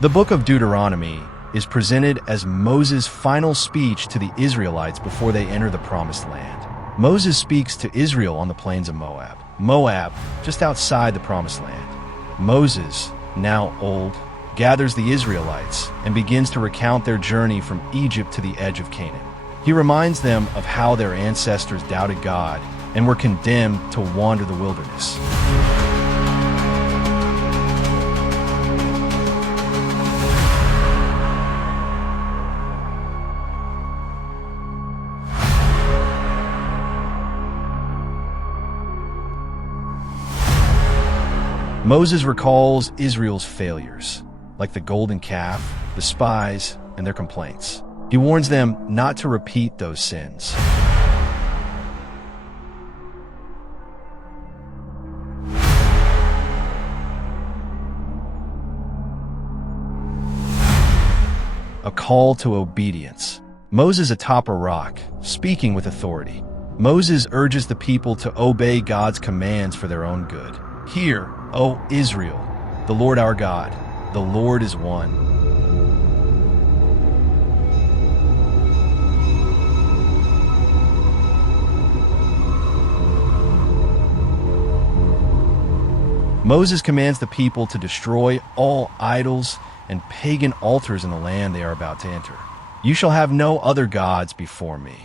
The book of Deuteronomy is presented as Moses' final speech to the Israelites before they enter the Promised Land. Moses speaks to Israel on the plains of Moab, just outside the Promised Land. Moses, now old, gathers the Israelites and begins to recount their journey from Egypt to the edge of Canaan. He reminds them of how their ancestors doubted God and were condemned to wander the wilderness. Moses recalls Israel's failures, like the golden calf, the spies, and their complaints. He warns them not to repeat those sins. A call to obedience. Moses atop a rock, speaking with authority. Moses urges the people to obey God's commands for their own good. Hear, O Israel, the Lord our God, the Lord is one. Moses commands the people to destroy all idols and pagan altars in the land they are about to enter. You shall have no other gods before me.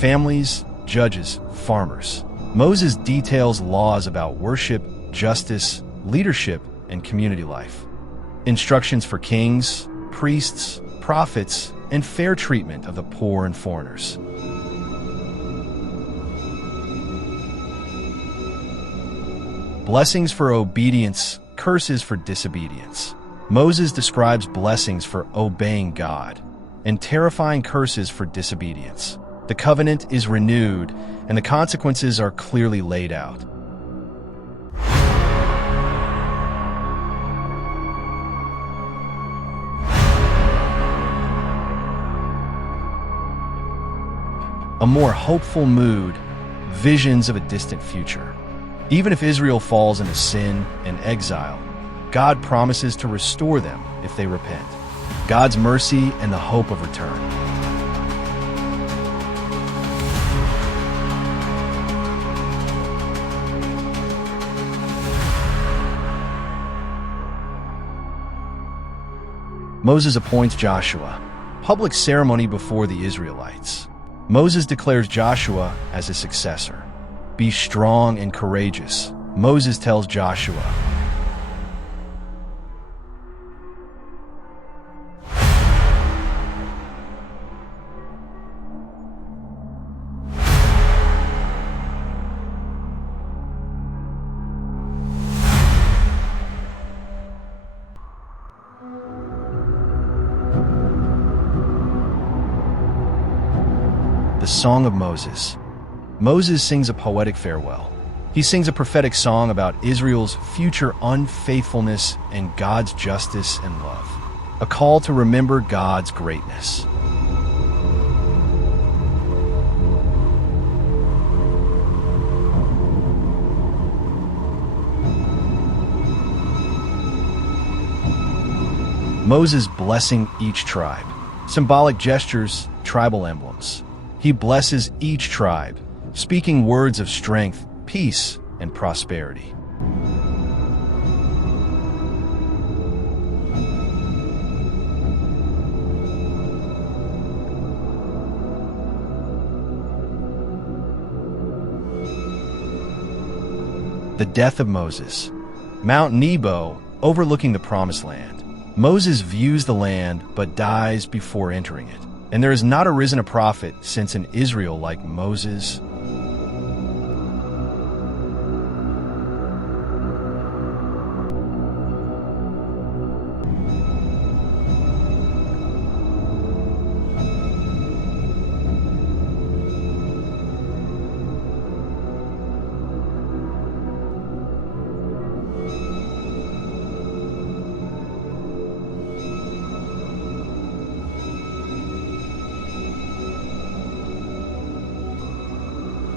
Families, judges, farmers. Moses details laws about worship, justice, leadership, and community life. Instructions for kings, priests, prophets, and fair treatment of the poor and foreigners. Blessings for obedience, curses for disobedience. Moses describes blessings for obeying God and terrifying curses for disobedience. The covenant is renewed, and the consequences are clearly laid out. A more hopeful mood, visions of a distant future. Even if Israel falls into sin and exile, God promises to restore them if they repent. God's mercy and the hope of return. Moses appoints Joshua. Public ceremony before the Israelites. Moses declares Joshua as his successor. Be strong and courageous, Moses tells Joshua. The Song of Moses. Moses sings a poetic farewell. He sings a prophetic song about Israel's future unfaithfulness and God's justice and love. A call to remember God's greatness. Moses blessing each tribe. Symbolic gestures, tribal emblems. He blesses each tribe, speaking words of strength, peace, and prosperity. The death of Moses. Mount Nebo, overlooking the Promised Land. Moses views the land but dies before entering it. And there has not arisen a prophet since in Israel like Moses